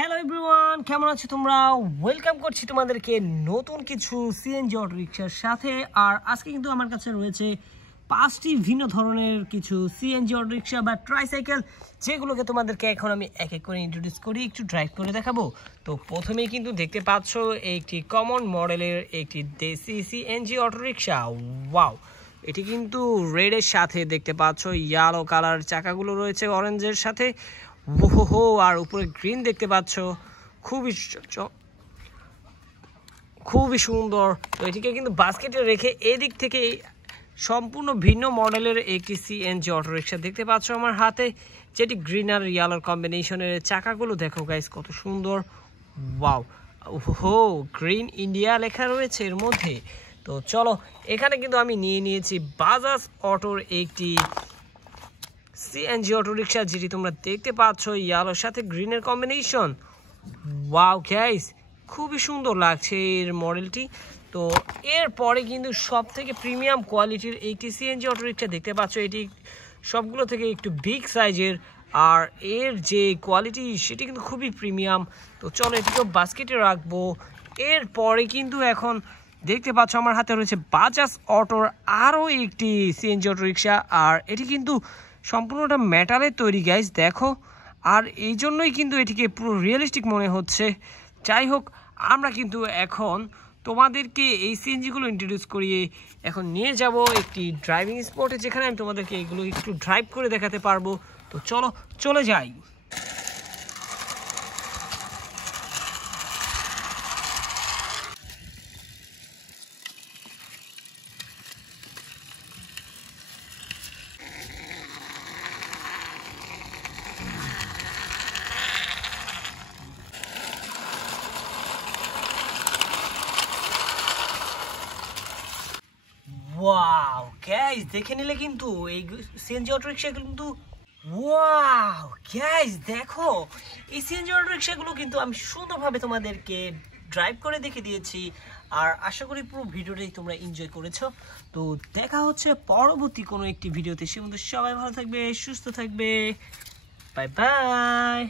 Hello everyone, কেমন আছো তোমরা? ওয়েলকাম করছি তোমাদেরকে নতুন কিছু সিএনজি অটো রিক্সার সাথে। আর আজকে কিন্তু আমার কাছে রয়েছে 5টি ভিন্ন ধরনের কিছু সিএনজি অটো রিক্সা বা ট্রাইসাইকেল, যেগুলোকে তোমাদেরকে এখন আমি এক এক করে ইন্ট্রোডিউস করি, একটু ড্রাইভ করে দেখাবো। তো প্রথমেই কিন্তু দেখতে পাচ্ছ একটি কমন মডেলের একটি দেশি সিএনজি অটো রিক্সা। ওয়াও, এটি কিন্তু রেডের সাথে দেখতে পাচ্ছ ইয়েলো কালার, চাকাগুলো রয়েছে অরেঞ্জের সাথে। ওহো, আর উপরে গ্রিন দেখতে পাচ্ছ, খুবই সুন্দর। তো এটিকে কিন্তু বাস্কেটে রেখে এদিক থেকে সম্পূর্ণ ভিন্ন মডেলের একটি সিএনজি অটো রিক্সা দেখতে পাচ্ছ আমার হাতে, যেটি গ্রিন আর ইয়েলোর কম্বিনেশনের। চাকাগুলো দেখো গাইস, কত সুন্দর। ওয়াও, ওহো, গ্রিন ইন্ডিয়া লেখা রয়েছে এর মধ্যে। তো চলো, এখানে কিন্তু আমি নিয়েছি বাজাজ অটোর একটি সিএনজি অটো রিক্সা, যেটি তোমরা দেখতে পাচ্ছ ইয়েলোর সাথে গ্রিনের কম্বিনেশন। ওয়াও গাইস, খুবই সুন্দর লাগছে এর মডেলটি। তো এরপরে কিন্তু সব থেকে প্রিমিয়াম কোয়ালিটির একটি সিএনজি অটো রিক্সা দেখতে পাচ্ছ। এটি সবগুলো থেকে একটু বিগ সাইজের, আর এর যে কোয়ালিটি সেটি কিন্তু খুবই প্রিমিয়াম। তো চলো, এটিকেও বাস্কেটে রাখবো। এরপরে কিন্তু এখন দেখতে পাচ্ছ আমার হাতে রয়েছে বাজাজ অটোর আরও একটি সিএনজি অটো রিক্সা, আর এটি কিন্তু সম্পূর্ণটা মেটালের তৈরি গাইস, দেখো। আর এই জন্যই কিন্তু এটিকে পুরো রিয়েলিস্টিক মনে হচ্ছে। যাই হোক, আমরা কিন্তু এখন তোমাদেরকে এই সিএনজিগুলো ইন্ট্রোডিউস করিয়ে এখন নিয়ে যাব একটি ড্রাইভিং স্পটে, যেখানে আমি তোমাদেরকে এগুলো একটু ড্রাইভ করে দেখাতে পারবো। তো চলো, চলে যাই। ওয়াও গাইস, দেখে নিলে কিন্তু এই সিএনজি অটো রিক্সা কিন্তু, ওয়াও গাইস দেখো, এই সিএনজি অটো রিক্সাগুলো কিন্তু আমি সুন্দরভাবে তোমাদেরকে ড্রাইভ করে দেখিয়ে দিয়েছি। আর আশা করি পুরো ভিডিওটাই তোমরা এনজয় করেছো। তো দেখা হচ্ছে পরবর্তী কোনো একটি ভিডিওতে। সে মধ্যে সবাই ভালো থাকবে, সুস্থ থাকবে। Bye bye.